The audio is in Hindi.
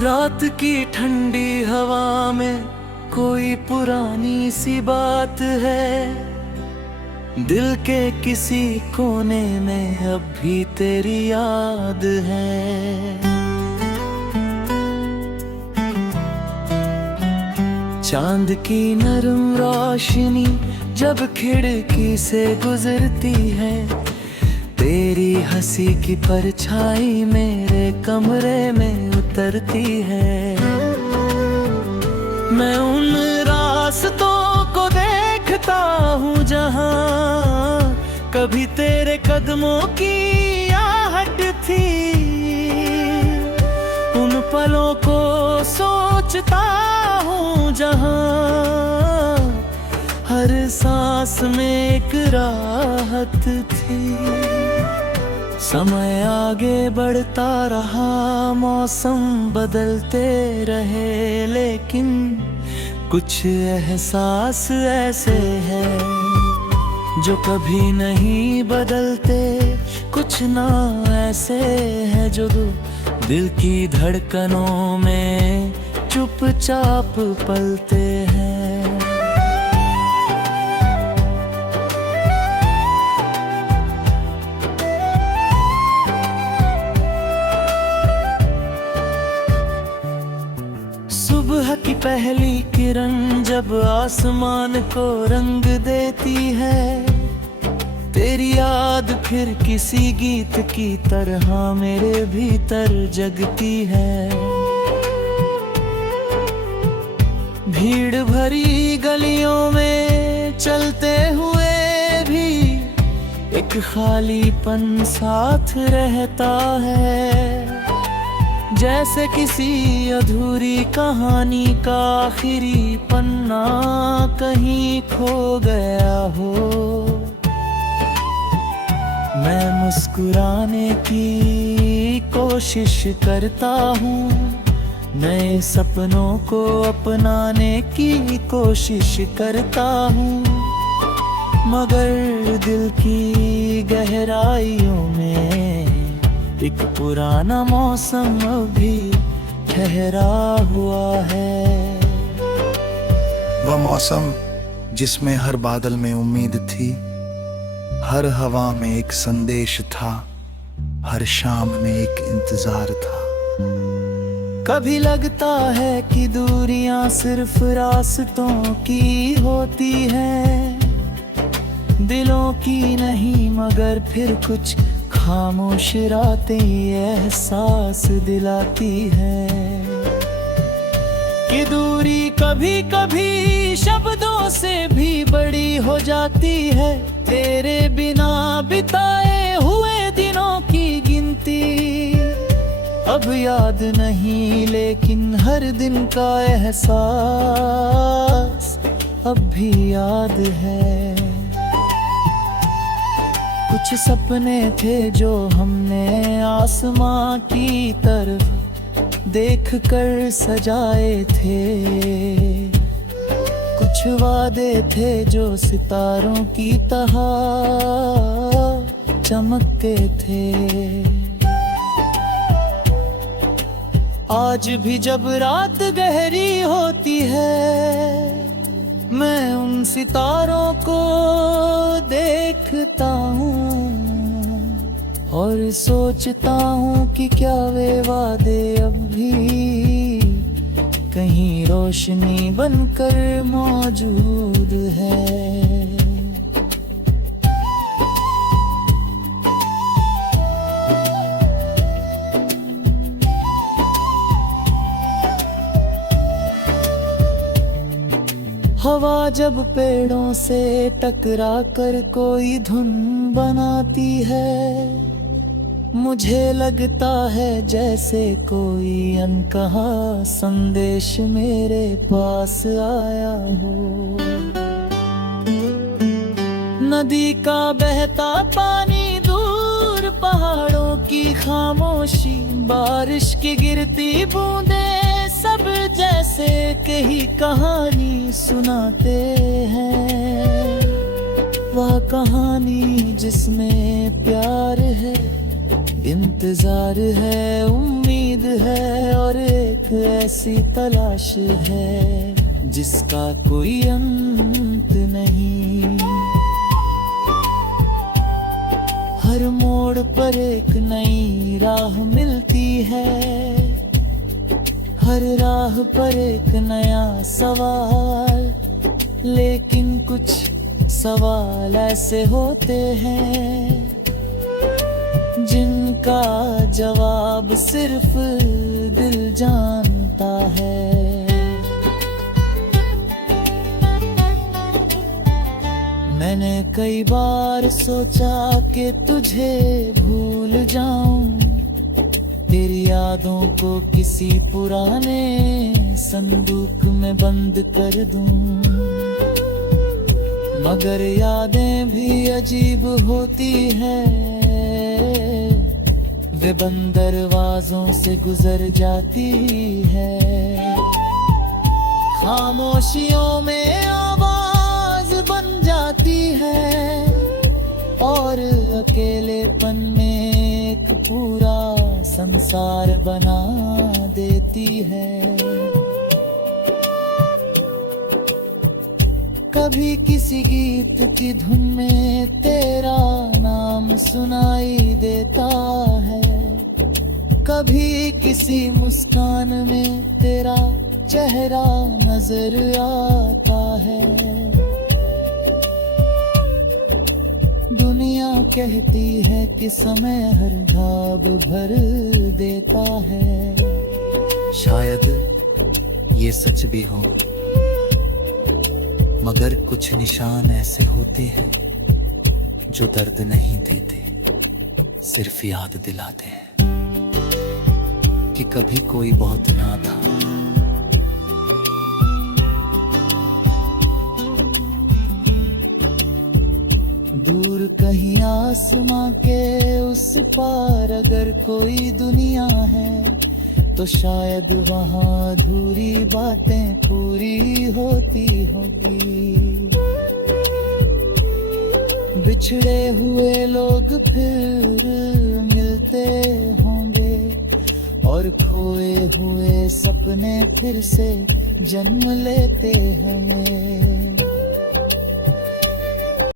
रात की ठंडी हवा में कोई पुरानी सी बात है, दिल के किसी कोने में अब भी तेरी याद है। चांद की नरम रोशनी जब खिड़की से गुजरती है, तेरी हंसी की परछाई मेरे कमरे में उतरती है। मैं उन रास्तों को देखता हूँ जहाँ कभी तेरे कदमों की आहट थी, उन पलों को सोचता हूँ जहाँ हर सांस में एक राहत थी। समय आगे बढ़ता रहा, मौसम बदलते रहे, लेकिन कुछ एहसास ऐसे हैं जो कभी नहीं बदलते। कुछ ना ऐसे हैं जो दिल की धड़कनों में चुपचाप पलते हैं। सुबह की पहली किरण जब आसमान को रंग देती है, तेरी याद फिर किसी गीत की तरह मेरे भीतर जगती है। भीड़ भरी गलियों में चलते हुए भी एक खालीपन साथ रहता है, जैसे किसी अधूरी कहानी का आखिरी पन्ना कहीं खो गया हो। मैं मुस्कुराने की कोशिश करता हूँ, नए सपनों को अपनाने की कोशिश करता हूँ, मगर दिल की गहराइयों में एक पुराना मौसम अभी ठहरा हुआ है। वह मौसम जिसमें हर बादल में उम्मीद थी, हर हवा में एक संदेश था, हर शाम में एक इंतजार था। कभी लगता है कि दूरियां सिर्फ रास्तों की होती हैं, दिलों की नहीं, मगर फिर कुछ खामोश रातें एहसास दिलाती है कि दूरी कभी कभी शब्दों से भी बड़ी हो जाती है। तेरे बिना बिताए हुए दिनों की गिनती अब याद नहीं, लेकिन हर दिन का एहसास अब भी याद है। कुछ सपने थे जो हमने आसमां की तरफ देख कर सजाए थे, कुछ वादे थे जो सितारों की तरह चमकते थे। आज भी जब रात गहरी होती है, मैं उन सितारों को देखता हूँ और सोचता हूँ कि क्या वे वादे अब भी कहीं रोशनी बनकर मौजूद है। हवा जब पेड़ों से टकरा कर कोई धुन बनाती है, मुझे लगता है जैसे कोई अनकहा संदेश मेरे पास आया हो। नदी का बहता पानी, दूर पहाड़ों की खामोशी, बारिश की गिरती बूंदें, सब जैसे कही कहानी सुनाते हैं। वह कहानी जिसमें प्यार है, इंतजार है, उम्मीद है और एक एक ऐसी तलाश है जिसका कोई अंत नहीं। हर मोड़ पर एक नई राह मिलती है, हर राह पर एक नया सवाल। लेकिन कुछ सवाल ऐसे होते हैं जिनका जवाब सिर्फ दिल जानता है। मैंने कई बार सोचा कि तुझे भूल जाऊं, तेरी यादों को किसी पुराने संदूक में बंद कर दूं। मगर यादें भी अजीब होती हैं, वे बंद दरवाजों से गुजर जाती है। खामोशियों में आवाज बन जाती है और अकेलेपन में एक पूरा संसार बना देती है। कभी किसी गीत की धुन में तेरा नाम सुनाई देता है, कभी किसी मुस्कान में तेरा चेहरा नजर आता है। दुनिया कहती है कि समय हर घाव भर देता है। शायद ये सच भी हो, मगर कुछ निशान ऐसे होते हैं जो दर्द नहीं देते, सिर्फ याद दिलाते हैं कि कभी कोई बहुत ना था। दूर कहीं आसमां के उस पार अगर कोई दुनिया है, तो शायद वहाँ अधूरी बातें पूरी होती होगी। बिछड़े हुए लोग फिर मिलते होंगे और खोए हुए सपने फिर से जन्म लेते होंगे।